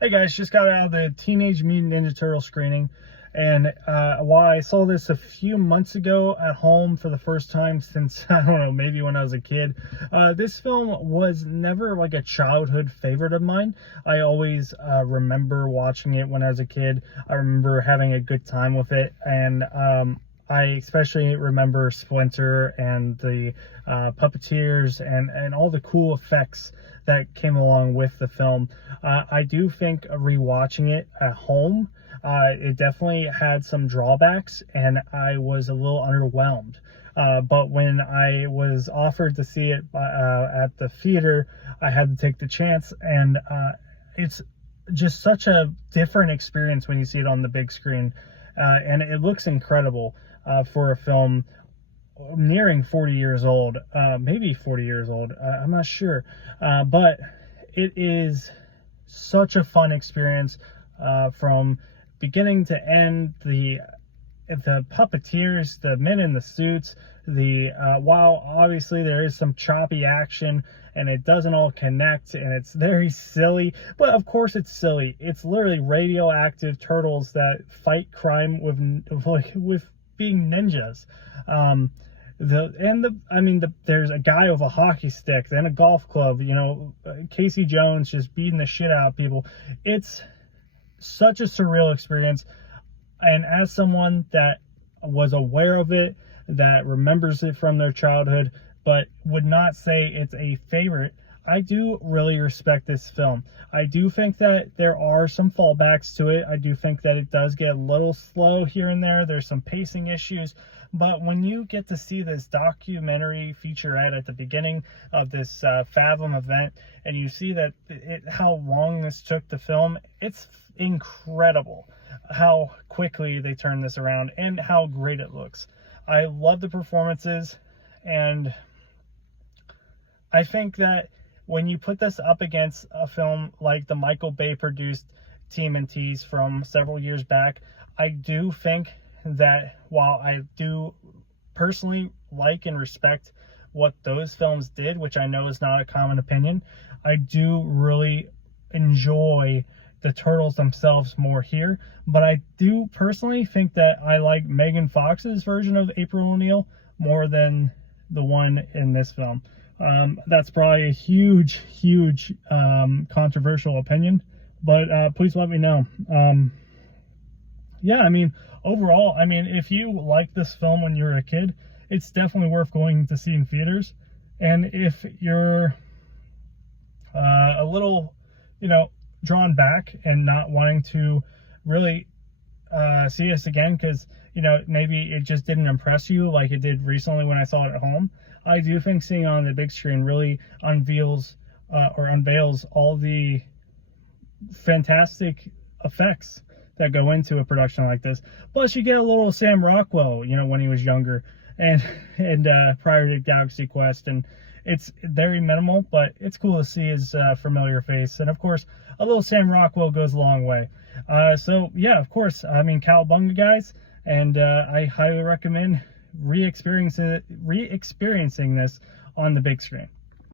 Hey guys, just got out of the Teenage Mutant Ninja Turtle screening, and while I saw this a few months ago at home for the first time since, I don't know, maybe when I was a kid, this film was never like a childhood favorite of mine. I always remember watching it when I was a kid. I remember having a good time with it, and I especially remember Splinter and the puppeteers and all the cool effects that came along with the film. I do think rewatching it at home, it definitely had some drawbacks, and I was a little underwhelmed. But when I was offered to see it at the theater, I had to take the chance, and it's just such a different experience when you see it on the big screen, and it looks incredible for a film nearing 40 years old, maybe 40 years old, I'm not sure, but it is such a fun experience from beginning to end. The puppeteers, the men in the suits, while obviously there is some choppy action and it doesn't all connect and it's very silly, but of course it's silly. It's literally radioactive turtles that fight crime with being ninjas. There's a guy with a hockey stick, then a golf club, Casey Jones just beating the shit out of people. It's such a surreal experience. And as someone that was aware of it, that remembers it from their childhood, but would not say it's a favorite, I do really respect this film. I do think that there are some fallbacks to it. I do think that it does get a little slow here and there. There's some pacing issues. But when you get to see this documentary featurette at the beginning of this Fathom event, and you see that how long this took to film, it's incredible how quickly they turned this around and how great it looks. I love the performances, and I think that when you put this up against a film like the Michael Bay produced TMNT's from several years back, I do think that while I do personally like and respect what those films did, which I know is not a common opinion, I do really enjoy the Turtles themselves more here. But I do personally think that I like Megan Fox's version of April O'Neil more than the one in this film. That's probably a huge controversial opinion, but please let me know. Yeah, overall, if you like this film when you were a kid, it's definitely worth going to see in theaters. And if you're a little, drawn back and not wanting to really see this again because, maybe it just didn't impress you like it did recently when I saw it at home, I do think seeing it on the big screen really unveils all the fantastic effects that go into a production like this. Plus, you get a little Sam Rockwell, when he was younger and prior to Galaxy Quest, and it's very minimal, but it's cool to see his familiar face. And of course, a little Sam Rockwell goes a long way. So yeah, of course, cowabunga, guys, and I highly recommend re-experiencing this on the big screen.